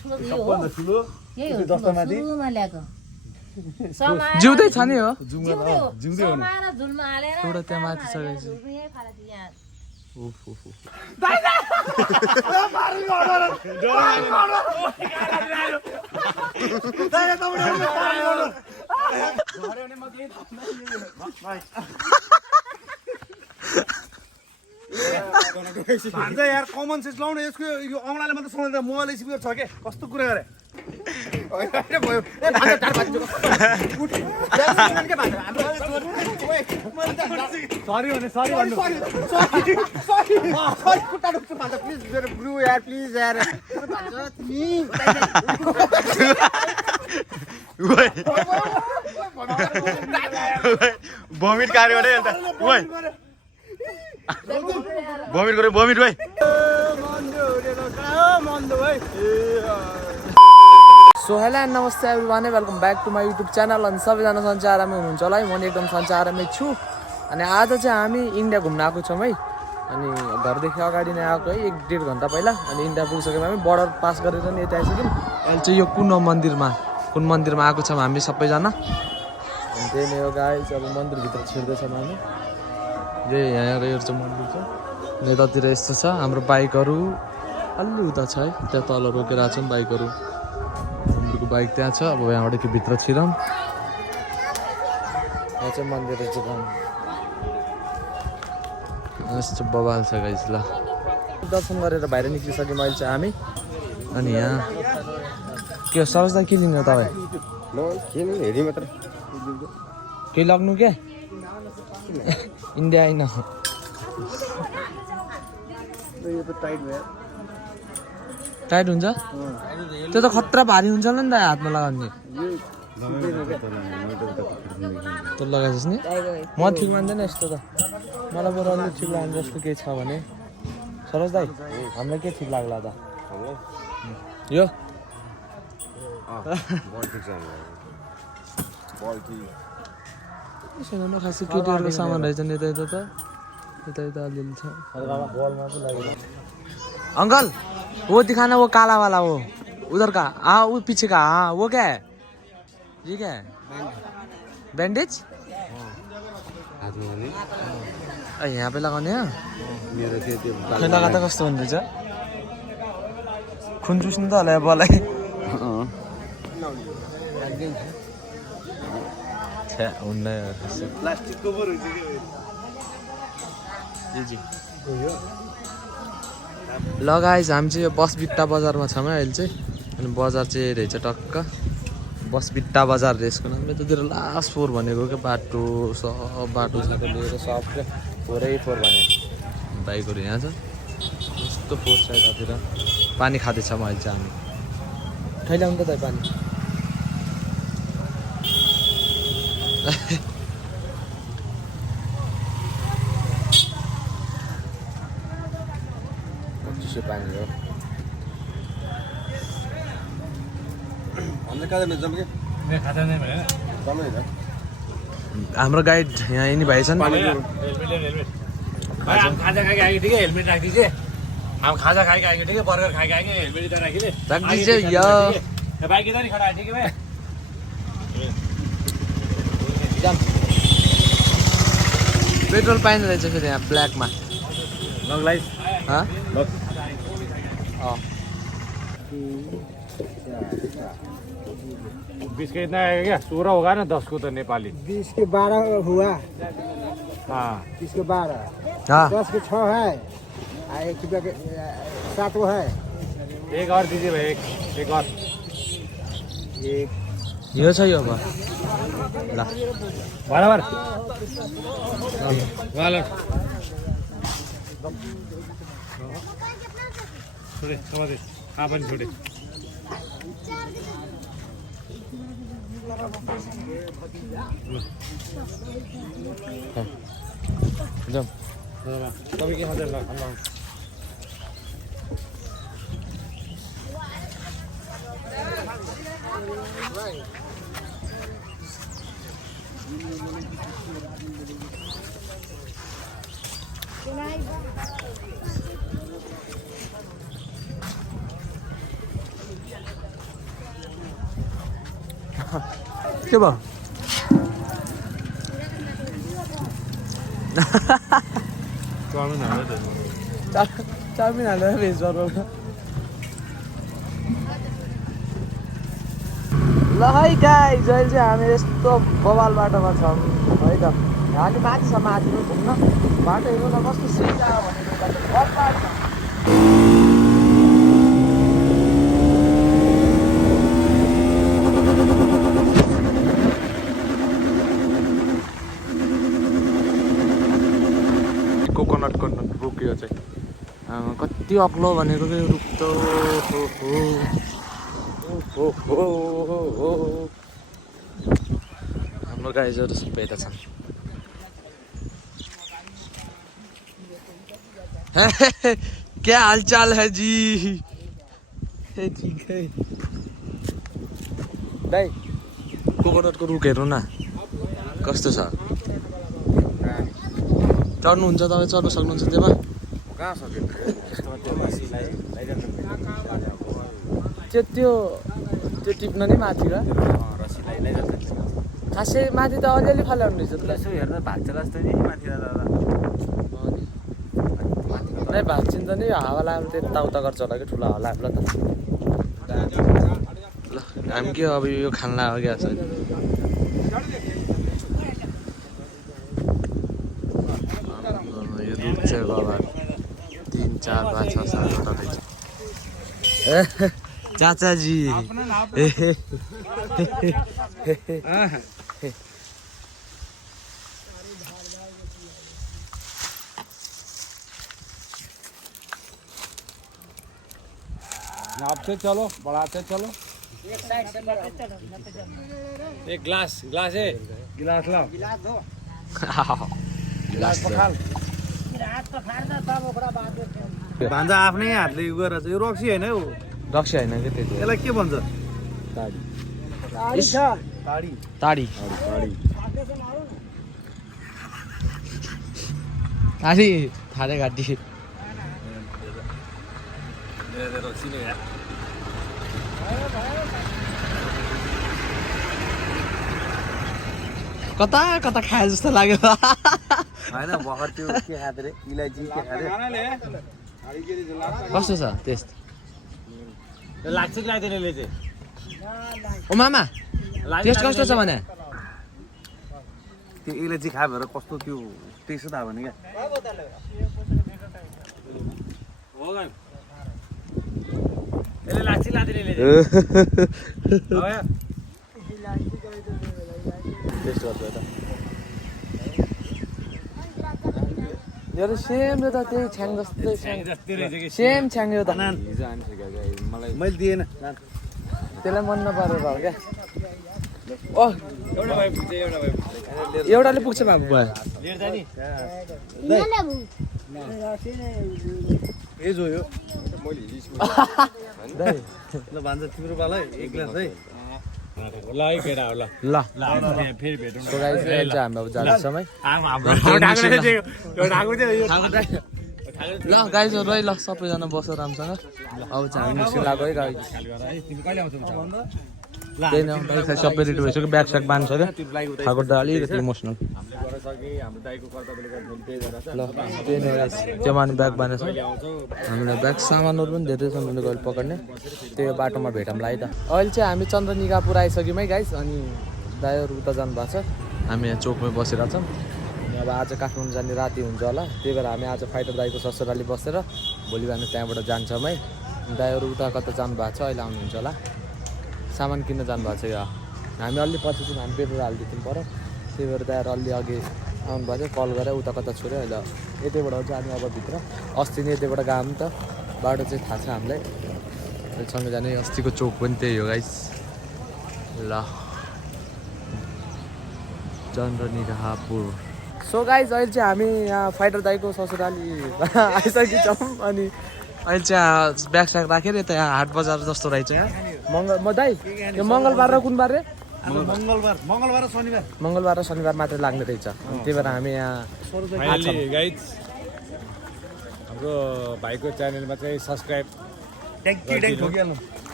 सबभन्दा ठुलो दस्तामा जिउँदै छ नि हो जिउँदै हो एउटा त्यहाँ माथि छ भान्जा यार कमन सेन्स लाउन यसको यो औँलाले मात्र सुन्दैन मोबाइल स्पिकर छ के कस्तो कुरा गरे सरी भने सरी भन्नु भमिट कार्य भने भमिट गरे भमिट भाइ सो हेलो एन्ड नमस्ते everyone welcome back to my YouTube channel अनि सबैजना सन्चै आरामै हुनुहुन्छ होला है म एकदम सन्चै आरामै छु अनि आज चाहिँ हामी इन्डिया घुम्न आएको छौँ है अनि घरदेखि अगाडि नै आएको है 1-1.5 घन्टा पहिला अनि इन्डिया पुगिसक्यौँ हामी बर्डर पास गरेर नि यता आइसक्यौँ अहिले चाहिँ यो कुन मन्दिरमा आएको छौँ हामी सबैजना अनि त्यही नै हो गाइस अब मन्दिरभित्र छिर्दैछौँ हामी यहाँ यो चाहिँ मन्दिर छ यतातिर यस्तो छ हाम्रो बाइकहरू अलि उता छ है त्यहाँ तल रोकेर आएको छौँ बाइकहरू हाम्रो बाइक त्यहाँ छ अब यहाँबाट कि भित्र छिरौँ यहाँ चाहिँ मन्दिर चाहिँ यस्तो बबाल छ गाइस ल दर्शन गरेर बाहिर निक्लिसक्यौँ अहिले चाहिँ हामी अनि यहाँ के हो सरोजदा के लिनु तपाईँ केही लग्नु क्या इन्डिया होइन टाइट हुन्छ त्यो त खतरा भारी हुन्छ होला नि त हातमा लगाउने त्यो लगाएछस् नि म ठिक मान्दैन यस्तो त मलाई बरु अलिक ठिक लाग्ने जस्तो केही छ भने सरोज दाइ हामीलाई के ठिक लाग्ला त यो छैन खासै केटीहरूको सामान रहेछ नि यता यता त अलिअलि छ अंकल वो दिखाना वो काला वाला वो उधर का हाँ वो पीछे का हाँ वो क्या है ये क्या है बैंडेज यहाँ पे लगाउने लगाता कस्तो हुँदैछ खुन चुस्नु त होला बलाई हुन्न प्लास्टिकको पो रहेछ ल गाइस हामी चाहिँ यो बसबिट्टा बजारमा छौँ है अहिले चाहिँ अनि बजार चाहिँ रहेछ टक्क बसबिट्टा बजार यसको नाम यतातिर लास्ट 4 भनेको क्या बाटो सब बाटो साटो लिएर सब क्या 4 भने बाइकहरू यहाँ छ यस्तो 4 छ यतातिर पानी खाँदैछौँ अहिले चाहिँ हामी खैलाउनु त पानी पानी हो हाम्रो गाइड यहाँ यिनी भाइ छन् हम खाजा खा के आएंगे ठीक है हेलमेट रख दीजिए हम खाजा खा के आएंगे ठीक है बर्गर खा के आएंगे हेलमेट इधर रखिए रख दीजिए या बाइक इधर ही खड़ा है ठीक है भाई पेट्रोल पाइँदो रहेछ फेरि यहाँ ब्ल्याकमा लॉन्ग लाइफ हाँ बीस का इतना आएगा क्या 16 होगा ना 10 को तो नेपाली 20 के 12 हुआ हाँ 20 के 12 हाँ 10 के 6 है 1 रुपया के 7 वो है एक और दीजिए भाई एक और यो छ यो अब ल बराबर वाला छोड़े छोड़े हाँ बन छोड़े जाऊ तपाईँ के खाँदै ल के भयो चाउमिन हालेर भेज बर्गर ल है गाइस अहिले चाहिँ हामी यस्तो बवाल बाटोमा छौँ है त हामी माथि छ माथिमा घुम्न बाटो हेर्नु न कस्तो सिधा भनेको कोकोनटको रुख यो चाहिँ कति अग्लो भनेको कि रुख त हाम्रो गाइजहरू सबै यता छन् क्या हालचाल है जी ठीक है दाइ कोकोनटको रुख हेर्नु न कस्तो छ चढ्नुहुन्छ तपाईँ चढ्नु सक्नुहुन्छ त्यसमा कहाँ सक्यो त्यो टिप्न नि माथि र खासै माथि त अलिअलि फलाउनु रहेछ यसो हेर्दा भाग्छ जस्तो नि माथि दादा नै भाग्छिन् त नि हावा लाग्यो त्यता उता गर्छ होला कि ठुलो हावा लाग्यो त ल हामी के अब यो खान लाग्यो क्या छ यो रुख चाहिँ बाबा 3 4 5 6 7 8 रहेछ चाचाजी नापते चलो बढ़ाते चलो एक ग्लास है गिलास लाओ भान्जा आफ्नै हातले उ गरेर चाहिँ यो रक्सी होइन हौ रक्सी होइन कि त्यति यसलाई के भन्छ ताडी ताडी थाले घाटी कता कता खाए जस्तो लाग्यो होइन भर्खर त्यो के खाँदो रे इलायची के खाँदो कस्तो छ टेस्ट लाग्छ कि लाग्दैन यसले चाहिँ ओ मामा टेस्ट कस्तो छ भने त्यो इलायची खायो भएर कस्तो त्यो टेस्ट थाहा भने क्या यसले लाग्छ कि लाग्दैन यसले चाहिँ टेस्ट गर्छु यता मेरो सेम यो त त्यही छ्याङ जस्तै सेम छ्याङ यो त मैले दिएन त्यसलाई मन नपरेर हो क्या ओ एउटा भाइ पुग्छ एउटा भाइ एउटाले पुग्छ बाबु भयो लिएर जाने एज हो यो ल भान्जा तिम्रो पाला एक ग्लास है ल है केटा हो ल ल फेरि भेटौँ सो गाइस अहिले चाहिँ हामी अब जाँदैछौँ है ल गाइजहरू है ल सबैजना बसेर राम्रोसँग अब चाहिँ हामी निस्किन लाग्यो है गाइज त्यही न गाइस सबै रेडी भइसक्यो ब्याग स्याग बाँधिसक्यो खाएको त अलिकति इमोसनल ल त्यही नै गाइस त्यो माने ब्याग बाँधेछ हामीलाई ब्याग सामानहरू पनि धेरै छन् भने गएर पक्ड्ने त्यो बाटोमा भेटौँला है त अहिले चाहिँ हामी चन्द्रनिगापुर आइसक्यौँ है गाइस अनि दाइहरू उता जानुभएको छ हामी यहाँ चोकमै बसिरहेको छौँ अब आज काठमाडौँ जाने राति हुन्छ होला त्यही भएर हामी आज फाइटर दाइको ससुराली बसेर भोलि बिहान त्यहाँबाट जान्छौँ है दाइहरू उता कता जानुभएको छ अहिले आउनुहुन्छ होला सामान किन्न जानुभएको छ यो हामी अलि पछि चाहिँ हामी पेट्रोल हालिदिन्थ्यौँ पर त्यही भएर दाइहरू अलि अघि आउनुभएको थियो कल गरेर उता कता छोड्यो अहिले यतैबाट जाने अब भित्र अस्ति नै यतैबाट गएको नि त बाटो चाहिँ थाहा छ हामीलाई सँगै जाने अस्तिको चोक पनि त्यही हो गाइस ल चन्द्रनिगापुर सो गाइस अहिले चाहिँ हामी यहाँ फाइटर दाइको ससुराली आइसकेको छौँ अनि अहिले चाहिँ ब्याग स्याग राखेर यता यहाँ हाट बजार जस्तो रहेछ यहाँ दाइ यो मङ्गलबार र कुन बार रे मङ्गलबार मङ्गलबार र शनिबार मात्रै लाग्ने रहेछ त्यही भएर हामी यहाँ फाइनली गाइज हाम्रो भाइको च्यानलमा चाहिँ सब्सक्राइब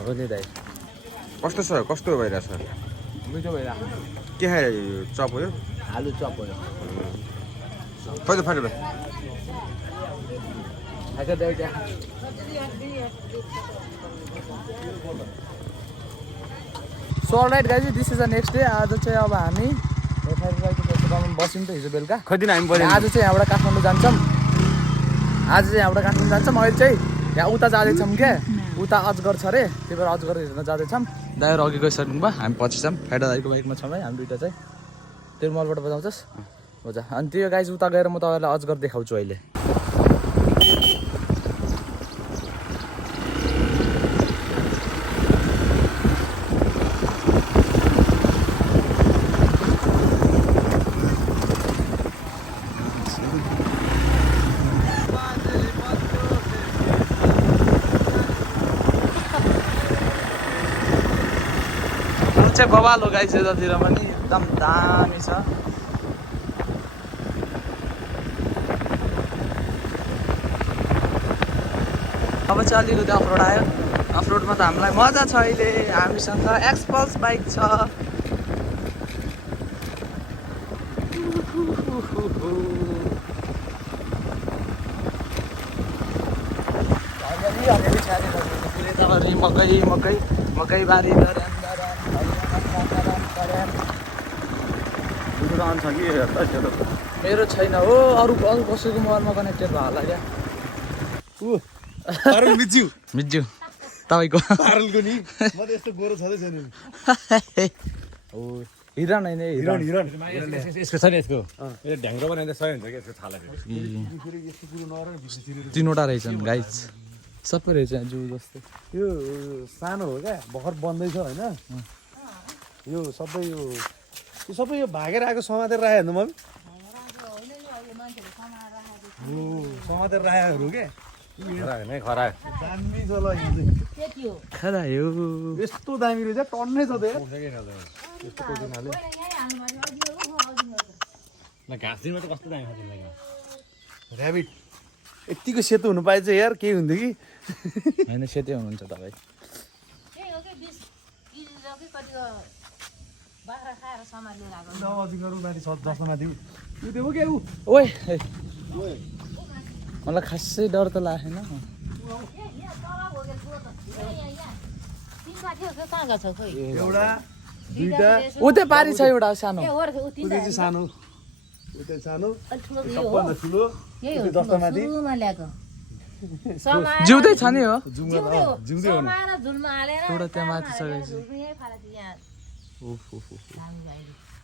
हो नि दाइ कस्तो छ कस्तो भइरहेछ मिठो भइरहेको के खायो यो चप हो यो आलु चप हो कहिले फाल्यो भाइ खाएको देऊ त्यहाँ so all right guys this is the next day आज चाहिँ अब हामी बस्यौँ त हिजो बेलुका खै दिन हामी आज चाहिँ यहाँबाट काठमाडौँ जान्छौँ अहिले चाहिँ यहाँ उता जाँदैछौँ क्या उता अजगर छ अरे त्यही भएर अजगर हेर्न जाँदैछौँ दाइहरू अघि गइसक्नु भयो हामी पछि छौँ फाइदा दाइको बाइकमा छौँ है हामी दुइटा चाहिँ त्यो मलबाट बजाउँछस् हुन्छ अनि त्यो गाइज उता गएर म तपाईँलाई अजगर देखाउँछु अहिले चाहिँ बबाल हो गाइस यतातिर पनि एकदम दामी छ अब चाहिँ अलिकति अफरोड आयो अफरोडमा त हामीलाई मजा छ अहिले हामीसँग एक्सपल्स बाइक छ मकै मकै मकै बारी मेरो छैन हो अरू कसैको मोबाइलमा कनेक्टेड भयो होला क्या मिज्यू मिज्जू तपाईँको पारलको नि म त यस्तो गोरो छँदै छैन हो हिरण होइन हिरण हिरण यसको छ नि यसको यो ढ्याङ्ग्रो बनाइदिँदा सही हुन्छ क्या यसको छाला तिनवटा रहेछन् गाइज सबै रहेछ जू जस्तो यो सानो हो क्या भर्खर बन्दैछ होइन यो सबै यो सबै यो भागेर आएको समातेर राखेको हेर्नु मम्मी समातेर राखेको क्या खरा दामी छ ल खादा यो यस्तो दामी रहेछ टन्नै छ त घाँस दिनमा त कस्तो दामी खान्छ ऱ्याबिट यतिको सेतो हुनु पाए चाहिँ यार केही हुन्थ्यो कि होइन सेतै हुनुहुन्छ तपाईँ ओए मलाई खासै डर त लागेन एउटा दुईटा उतै पारी छ एउटा सानो सानो उतै सानो सबभन्दा ठुलो दसमा माथि जिउँदै छ नि हो जिउँदै हो एउटा त्यहाँ माथि छ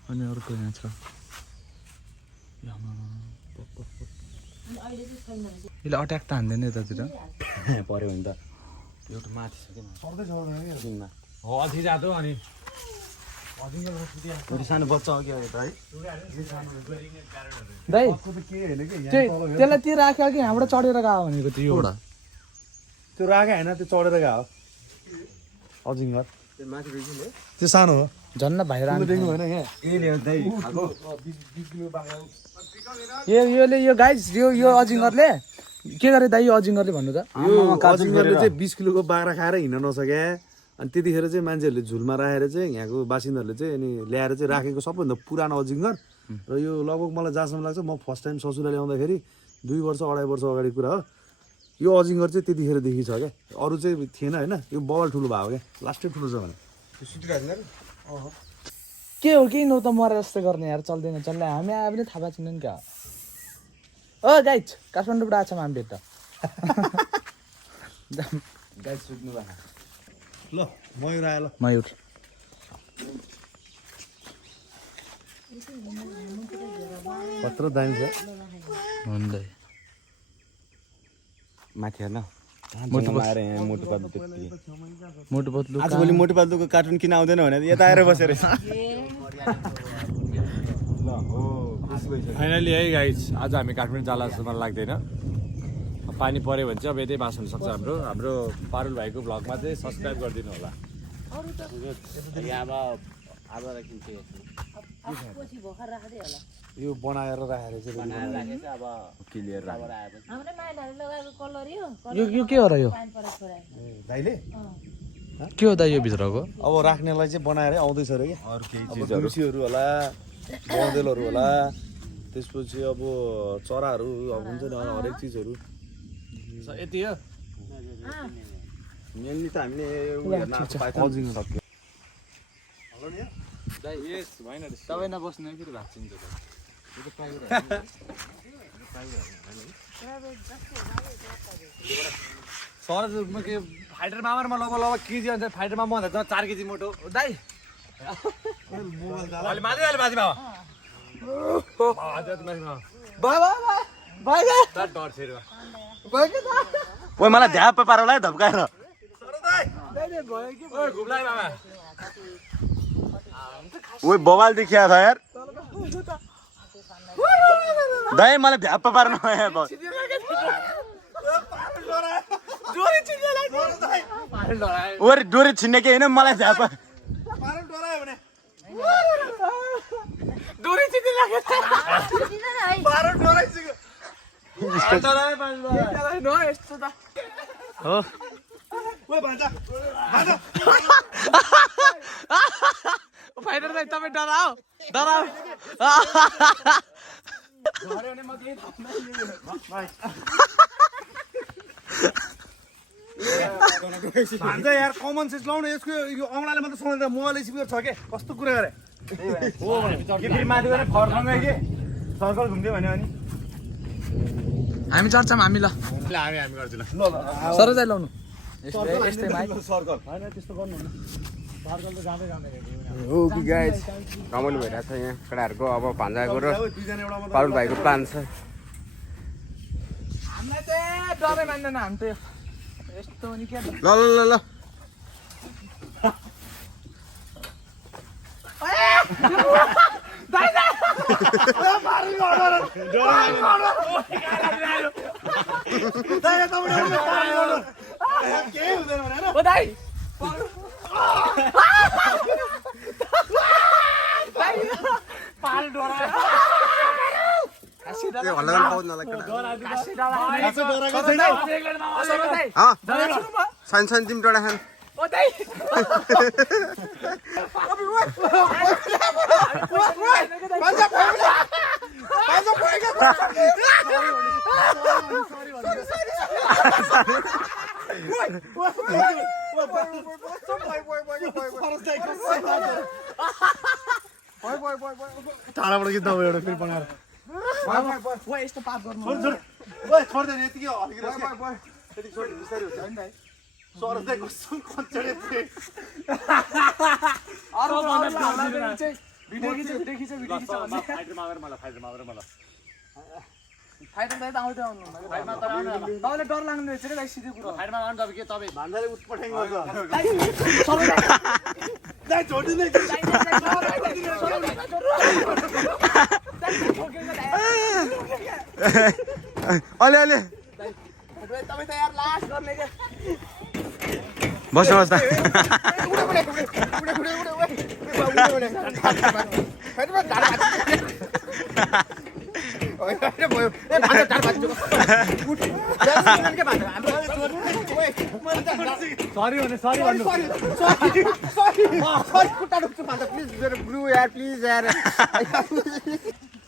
अनि अर्को यहाँ छ यसले अट्याक त हान्दैन यतातिर पर्यो भने त एउटा माथि छ क्या हो अझै जाँदो अनि सानो बच्चा अघि आयो त है दाइ के होइन कि त्यसलाई त्यो राख्यो कि यहाँबाट चढेर गयो भनेको त्यो एउटा त्यो राखे होइन त्यो चढेर गयो अजिङ्गर त्यो सानो हो झन्न बाहिर देख्नु होइन यहाँ योले यो गाइस यो अजिङ्गरले के गरे दाइ यो अजिङ्गरले भन्नु त यो अजिङ्गरले चाहिँ 20 किलोको बाख्रा खाएर हिँड्न नसके अनि त्यतिखेर चाहिँ मान्छेहरूले झुलमा राखेर चाहिँ यहाँको बासिन्दाहरूले चाहिँ अनि ल्याएर चाहिँ राखेको सबभन्दा पुरानो अजिङ्गर र यो लगभग मलाई जहाँसम्म लाग्छ म फर्स्ट टाइम ससुराले आउँदाखेरि 2 वर्ष 2.5 वर्ष अगाडि कुरा हो यो अजिङ्गर चाहिँ त्यतिखेरदेखि छ क्या अरू चाहिँ थिएन होइन यो बबल ठुलो भएको क्या लास्टै ठुलो छ भने के हो कि नौ त मरेर जस्तो गर्ने यार चल्दैन चल्ने हामी आयो भने थाहा पाएको छैन क्या ओ गाइज काठमाडौँबाट आएको छौँ हामी भेट्ट गाइस सुत्नु भएको ल मयूर आयो ल मयूर कत्रो दामी छ हुँदै माथि हेर्न मोटो आएर यहाँ मोटो पाल्दु त्यति मोटो पतलु आजभोलि मोटो पाल्दुको कार्टुन किन आउँदैन भने यता आएर बसेर फाइनली है गाइज आज हामी काठमाडौँ जाला जस्तो मलाई लाग्दैन पानी पऱ्यो भने चाहिँ अब यतै बास हुनसक्छ हाम्रो पारुल भाइको भ्लगमा चाहिँ सब्सक्राइब गरिदिनु होला यो बनाएर राखेर चाहिँ क्लियर यो के हो र यो भाइले के हो त यो भित्रको अब राख्नेलाई चाहिँ बनाएर आउँदैछ अरे कि अरू केही अब दुसीहरू होला बँदेलहरू होला त्यसपछि अब चराहरू अब हुन्छ नि हरेक चिजहरू यति हो मेनली त हामीले अजिङ सक्यो तपाईँ नबस्नु फेरि भाँचिन्छ सरजमा के फाइटर मामामा लगभग केजी अनुसार फाइटरमा म भन्दा 4 केजी मोटो दाइ अहिले माथि अहिले माथि मामा ओइ मलाई ध्याप पारोला है धप्काएर ओइ बवाल देखिया था यार दाइ मलाई ध्याप पार्नु आयो ओरे डोरी छिन्ने के हैन मलाई ध्याप डोरी चिन्ने लाग्यो यस्तो त हो ओइ भान्जा फाइटर दाइ तपाईँ डराओ भान्जा यार कमन सेन्स लाउनु यसको यो औँलाले मात्र समाउँदा मोबाइल स्पिकर छ के कस्तो कुरा गरे हो भने माथि गएर फर्काउँदै के सर्कल घुम्दै भन्यो अनि हामी चर्चामा हामी ल हामी गर्छु ल सर चाहिँ लाउनु यस्तै भाइ सर्कल हैन त्यस्तो गर्नु हो कि गाइस रमाइलो भइरहेको छ यहाँ केटाहरूको अब भान्जाको र पारुल भाइको प्लान छ हामीलाई चाहिँ डरै मान्दैन हामी त यस्तो नि के ल ल ल ल साइन साइन तिमी डोडा खान टाढाबाट गीत नभयो एउटा फेरि बनाएर यस्तो पाप गर्नु ओइ छोड्दैन यतिकै हल्किरहेछ त्यति छोड बिस्तारै हुन्छ हैन सरदै कस्तो कन्चडे थिए अरु भिडियो खिच फाइटर मागेर मलाई फाइटर दाइ त आउँदै आउनु फाइटमा तर आउनु तपाईले डर लाग्नु रहेछ रे दाइ सिधै कुरा फाइटरमा आउनु तपाईँ के तपाईँ भान्दाले उठपठाङ गर्छ दाइ छोडिदिनु अलि अलि तपाईँ त यार लास्ट गर्ने के बस्नु बस्नु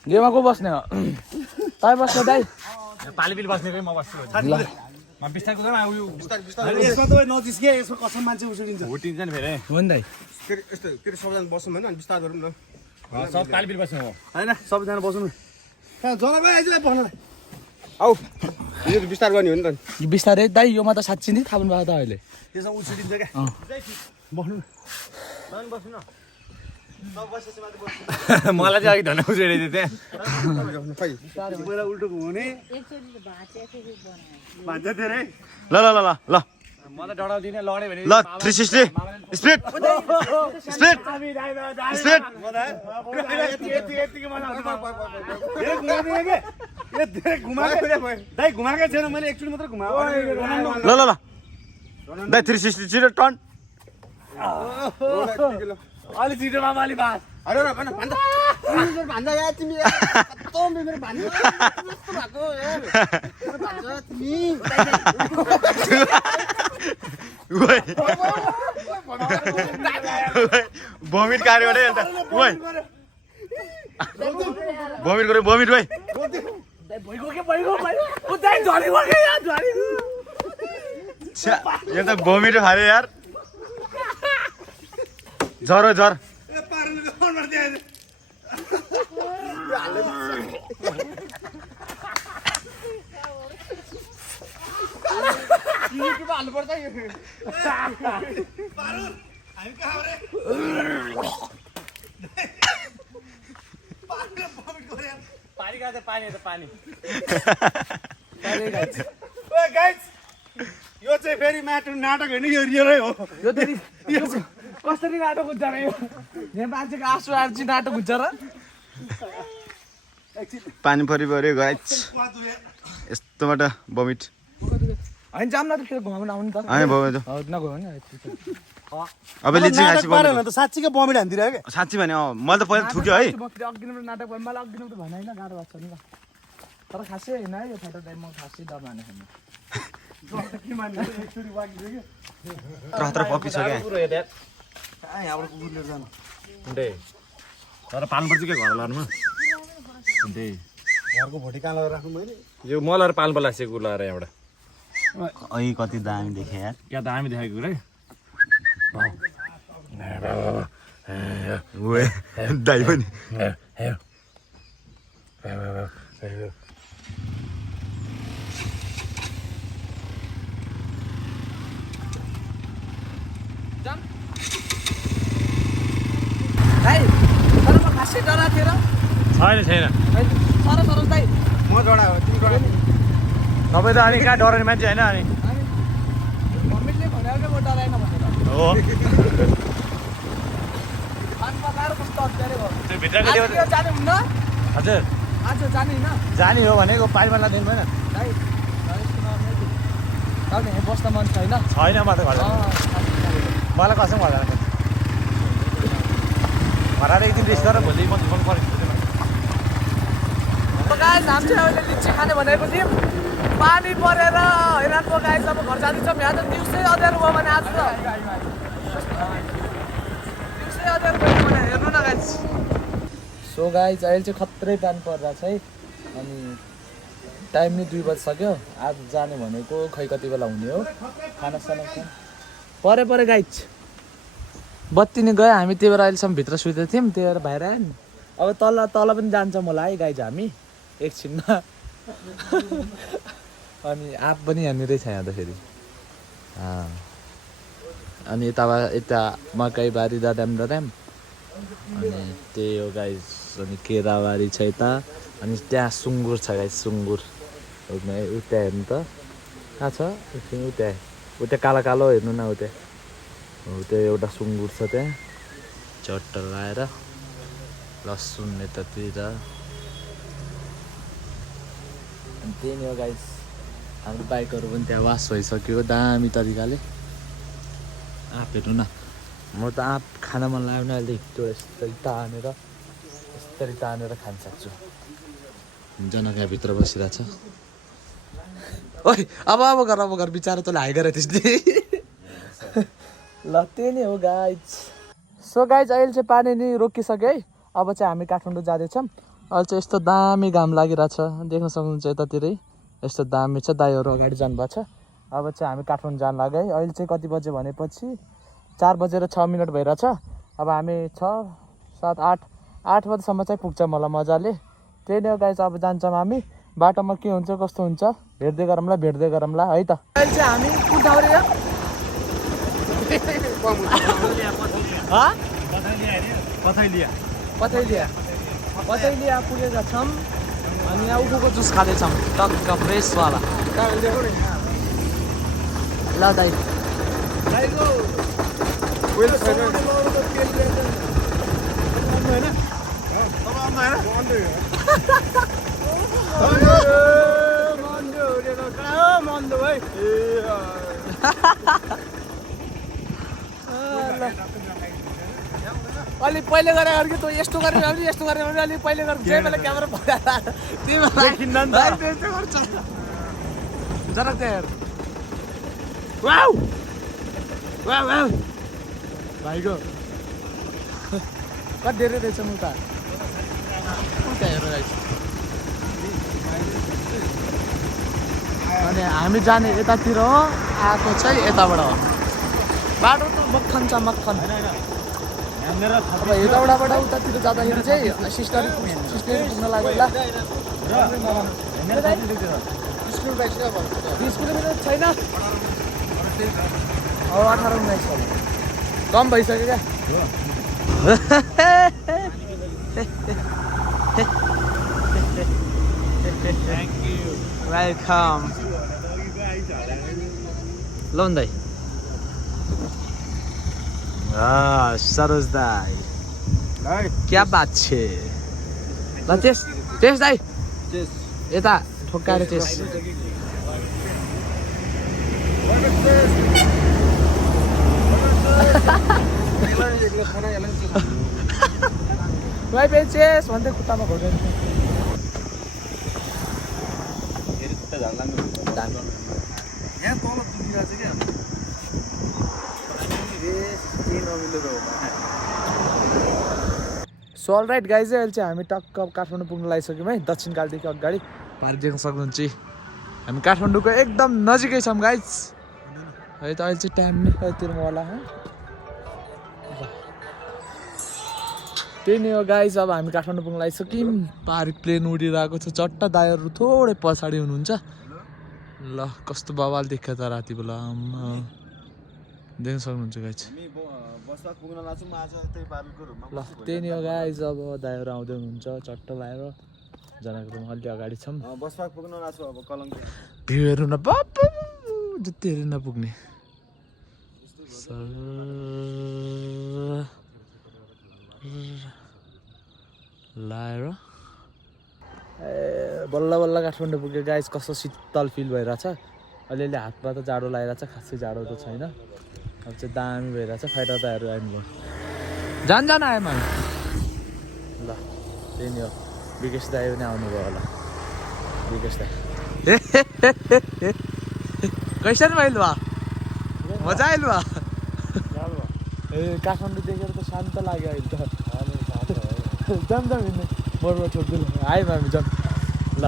गेममा को बस्ने हो तपाईँ बस्नु दाइ पालिपिल बस्ने म बस्छु म बिस्तारै कुदामा उयो यसमा त नजिस्के यसमा कसम मान्छे उछिडिन्छ हुटिन्छ नि फेरि हो नि दाइ फेरि यस्तो फेरि सबैजना बस्नु भने अनि बिस्तार गरौँ न सब पालिपिल बस्नु हो हैन सबैजना बस्नु कहाँ जनाबाई आइजलाई बस्नु आऊ यो बिस्तार गर्ने हो नि त बिस्तारै दाइ योमा त साँच्ची नै थाहा भएको त अहिले त्यसमा उछिडिन्छ क्या बस्नु बस्नु न मलाई चाहिँ अघि धन उछेडिदियो त्यहाँ पहिला उल्टो हुने भान्जा थियो रे ल ल ल ल ल म त डराउँदिनँ लड्यो भने ल 360 स्पिड स्पिड स्पिड दाइ घुमाएकै छैन मैले एकचोटि मात्रै घुमाएको ल ल ल दाइ 360 छिटो टर्न अलि छिटो मामा अलि बास अरे भन भन्दा यार तिमी कस्तो मेरो भन्नु कस्तो भएको यार भन्दा तिमी भमिट कार्य भने त ओइ भमिट गरे भमिट भाइ यो त भमिट खारे यार झरो झर पानी खान्छ पानी त पानी यो चाहिँ फेरि नाटक होइन यो रियलै हो यो त कसरी नाटक हुन्छ र यो यहाँ मान्छेको आँसु आर्ची नाटक हुन्छ र पानी पऱ्यो गाइस यस्तोबाट भमिट होइन जाम न त फेरि घुमाउनु आउनु त आयो भमिट नघुमाउनु अब लिची खाएपछि पार्यो भने त साँच्चीकै बमिट हान्दिरह्यो क्या साँच्ची भने मैले त पहिला थुक्यो है अघिनो नाटक भयो मलाई अघिनो त भने होइन गाह्रो भएको छ नि तर खासै होइन है यो फोटो टाइम म खासै डर माने छैन तर पक्की छ क्या यहाँबाट कुकुर लिएर जानु तर पाल्नुपर्छ के घर लानुमा घरको भोटी कहाँ लगेर राख्नु मैले यो मलाई पाल्नु लाग्छ गुलाएर यहाँबाट ऐ कति दामी देखेँ यार या त हामी देखेको रे दाइ पनि दाइ तर म खासै डराएको थिएँ र छैन सरोज दाइ म डरा हो तिमी डरा तपाईँ त अनि कहाँ डराउने मान्छे होइन अनि मम्मीले भनेको क्या म डराएन भनेर हो अनि पकाएर कस्तो अत्यारे भयो त्यो भित्रको आज यो जाने हुन्न हजुर आज जाने होइन जाने हो भनेको पानीमा लाँदैन भएन दाइ तपाईँ यहाँ बस्न मन छैन छैन म त घर मलाई कसम गर्दैन घर एक दिन रेस्ट गरेर भोलि म झुकाउनु पऱ्यो गाइस हामी चाहिँ अहिले लिची खाने भनेको थियौँ पानी परेर हैरान पो गाइस अब घर जाँदैछौँ यहाँ त दिउँसै अँध्यारो भयो भने आज त दिउँसै अँध्यारो भयो भने हेर्नु न गाइस सो गाइस अहिले चाहिँ खत्रै पानी परिरहेको छ है अनि टाइम नै 2 बजिसक्यो आज जाने भनेको खै कति बेला हुने हो खानासाना परे गाइस बत्ती नै गयो हामी त्यही भएर अहिलेसम्म भित्र सुतेको थियौँ त्यही भएर बाहिर आयो नि अब तल पनि जान्छ मलाई है गाइज हामी एकछिनमा अनि आँप पनि यहाँनिरै छ यहाँ त फेरि अनि यता मकै बारी डड्याम अनि त्यही हो गाइज अनि केराबारी छ यता अनि त्यहाँ सुँगुर छ गाइज सुँगुर उता हेर्नु त कहाँ छ उता कालो कालो हेर्नु न उता एउटा सुँगुर छ त्यहाँ चट्ट लाएर लसुन यतातिर अनि त्यही नै हो गाइस हाम्रो बाइकहरू पनि त्यहाँ वास भइसक्यो दामी तरिकाले आँप हेर्नु न म त आँप खान मन लाग्यो भने अहिले हिटो यस्तरी तानेर खान सक्छु जनक यहाँभित्र बसिरहेछ ओइ अब घर बिचारा तँले हाई गरेर त्यस्तै ल त्यही नै हो गाइज सो गाइज अहिले चाहिँ पानी नै रोकिसक्यो है अब चाहिँ हामी काठमाडौँ जाँदैछौँ अहिले चाहिँ यस्तो दामी घाम लागिरहेछ देख्न सक्नुहुन्छ यतातिरै यस्तो दामी छ दाइहरू अगाडि जानुभएको छ अब चाहिँ हामी काठमाडौँ जानु लाग्यो है अहिले चाहिँ कति बजे भनेपछि 4:06 भइरहेछ अब हामी 6, 7, 8 बजीसम्म चाहिँ पुग्छौँ होला मजाले त्यही नै हो गाइज अब जान्छौँ हामी बाटोमा के हुन्छ कस्तो हुन्छ भेट्दै गरौँला है त अहिले चाहिँ हामी कुन ठाउँ रे पथैलिया पुगेका छौँ अनि यहाँ उखुको जुस खाँदैछौँ टक्क फ्रेसवाला ल दाइ अलि पहिले गरेर कि तँ यस्तो गरेर अलि पहिले गरेर जे बेला क्यामेरा जनक त्यहाँ हेर वाउ भाइको कति धेरै रहेछ म उता हेर गाइस अनि हामी जाने यतातिर आएको चाहिँ यताबाट हो बाटो त मक्खन छ मक्खन अब यताबाट उतातिर जाँदाखेरि चाहिँ सिस्टरी पुग्न लाग्यो ल 20 किलोमिटर छैन अब 18-19 कम भइसक्यो क्या वेलकम लोन दाई सरोज दाई क्या बात छे ल टेस्ट दाई यता ठोक्काएर टेस्ट भाइ बेचेस भन्दै खुट्टामा घोर्दैन सो अलराइट गाइज अहिले चाहिँ हामी टक्क काठमाडौँ पुग्न लागिसक्यौँ है दक्षिण कालदेखि अगाडि पार्क देख्न सक्नुहुन्छ हामी काठमाडौँको एकदम नजिकै छौँ गाइज है त अहिले चाहिँ टाइम नै कतितिर होला त्यही नै हो गाइज अब हामी काठमाडौँ पुग्न लागिसक्यौँ पार्क प्लेन उडिरहेको छ चट्टा दायहरू थोरै पछाडि हुनुहुन्छ ल कस्तो बवाल देख्यो त राति बेला देख्न सक्नुहुन्छ गाइज ल त्यही नै हो गाइज अब दायाहरू आउँदै हुनुहुन्छ चट्ट लगाएर जनाको रुम अलि अगाडि छौँ भ्यू हेर्नु न बाबु जति हेरि नपुग्ने लाएर ए बल्ल बल्ल काठमाडौँ पुग्यो गाइज कस्तो शीतल फिल भइरहेछ अलिअलि हातमा त जाडो लागिरहेछ खासै जाडो त छैन अब चाहिँ दामी भइरहेछ फाइटर दाहरू आइनु जान आएँ हामी ल त्यही नि हो विकेश दाई पनि आउनुभयो होला विकेश दाई कैसन भइल बा मजा आइल बा ए काठमाडौँ देखेर त शान्त लाग्यो अहिले त जाम हिँड्ने मोडमा छोडिदिनु आयौँ हामी जाम ल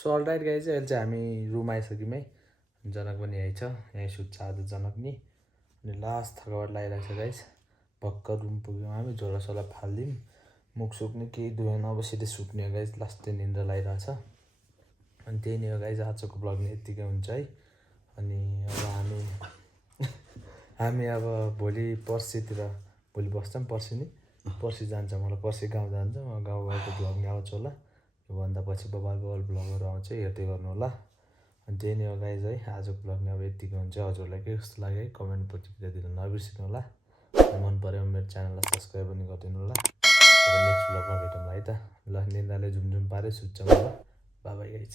सो अलराइट गाई चाहिँ अहिले चाहिँ हामी रुम आइसक्यौँ है जनक पनि यहीँ छ यहीँ सुत्छ आज जनक नि अनि लास्ट थकावट लागिरहेको छ गाइस भर्खर रुम पुग्यौँ हामी झोलासोला फालिदिउँ मुख सुक्ने केही धुएन अब सिधै सुत्ने हो गाइस लास्टै निन्द्रा लागिरहेछ अनि त्यही नै हो गाइस आजको ब्लग नै यत्तिकै हुन्छ है अनि अब हामी अब भोलि पर्सितिर भोलि बस्छौँ पर्सि जान्छ मलाई पर्सि गाउँ जान्छ म गाउँ गएको ब्लग नै आउँछ होला योभन्दा पछि बबाल ब्लगहरू आउँछ हेर्दै गर्नु होला अनि त्यही नै हो गाइज है आजको ब्लग नै अब यत्तिकै हुन्छ हजुरलाई के कस्तो लाग्यो है कमेन्ट प्रतिक्रिया दिन नबिर्सिनु होला मन पऱ्यो मेरो च्यानललाई सब्सक्राइब पनि गरिदिनु होला अब नेक्स्ट ब्लगमा भेटौँला है त ल निन्द्राले झुमझुम पारे सुत्छौँ ल बाई गाइज